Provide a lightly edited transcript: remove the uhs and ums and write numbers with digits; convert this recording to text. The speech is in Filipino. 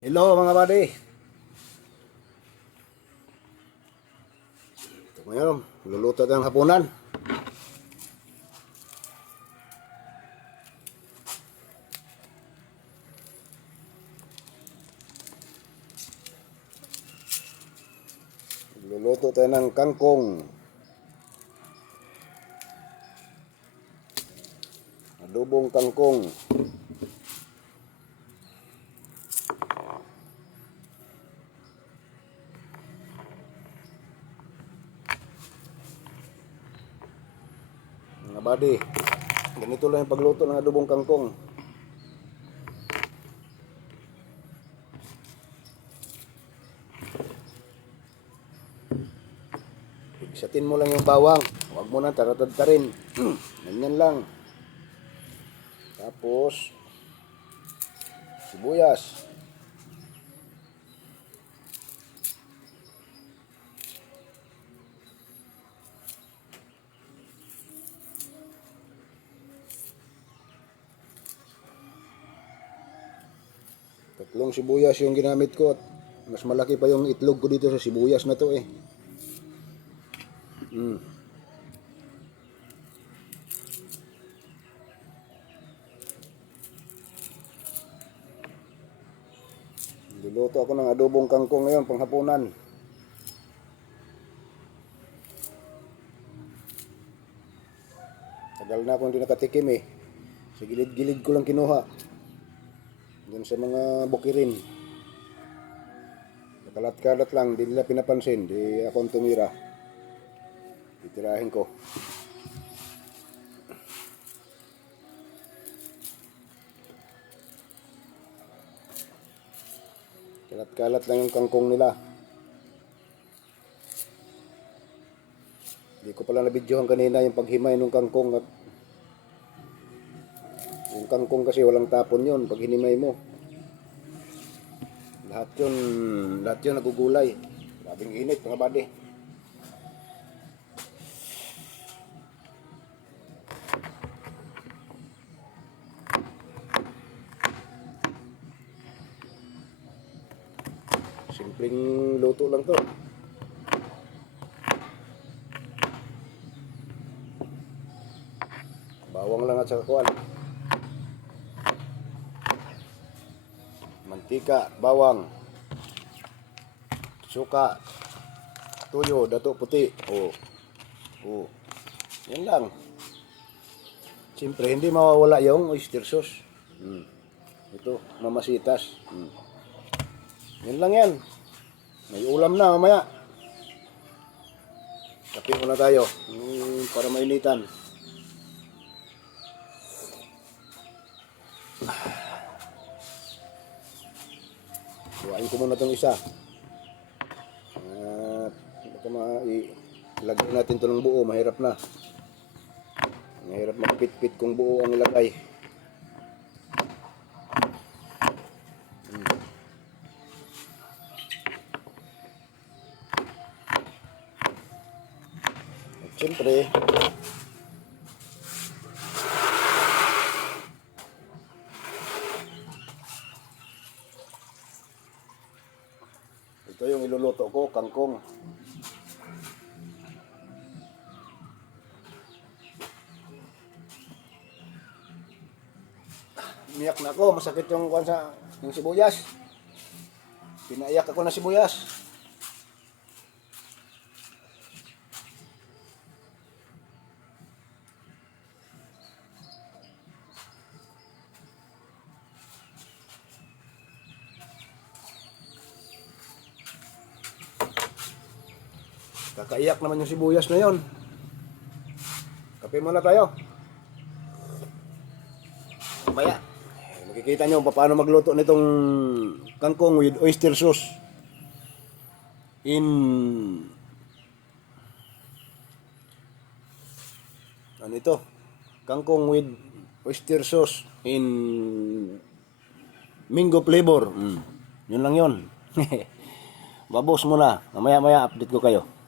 Hello mga buddy. Ito ngayon, luluto ng hapunan. Luluto tayo ng kangkong. Adobong kangkong. Mga buddy, ganito lang yung pagluto ng adobong kangkong. Ibisatin mo lang yung bawang, huwag mo na taratad-tarin. Ganyan lang. Tapos sibuyas. Tatlong sibuyas yung ginamit ko at mas malaki pa yung itlog ko dito sa sibuyas na to eh. Luluto ako ng adobong kangkong ngayon, panghapunan. Tagal na akong hindi nakatikim eh. Sa gilid-gilid ko lang kinuha. Diyan sa mga bukirin. Nakalat-kalat lang, di nila pinapansin. Di akong tumira. Titirahin ko. Kalat-kalat lang yung kangkong nila. Hindi ko pala nabidyohan kanina yung paghimay ng kangkong. At yung kangkong kasi walang tapon yun pag hinimay mo. Lahat yun nagugulay. Grabing init mga buddy. Simpleng luto lang to. Bawang lang at saka kuwan. Mantika, bawang, suka, tuyo, dato puti. Oh. Yan lang. Siyempre, hindi mawawala yung oyster sauce. Ito, mamasitas. Yan lang yan. May ulam na mamaya. Kape muna tayo para mainitan. Buhain ko muna itong isa. At ilagay natin ito ng buo. Mahirap na. Mahirap magpit-pit kung buo ang ilagay. At siyempre, ito yung iluluto ko, kangkong. Umiyak na ako, masakit yung sibuyas. Pinaiyak ako na sibuyas. Kakaiyak naman yung sibuyas na yon. Kape muna tayo. Maya, makikita nyo paano magluto nitong kangkong with oyster sauce. Ano ito? Kangkong with oyster sauce in mango flavor. Yun lang yun. Babos muna. Mamaya-maya update ko kayo.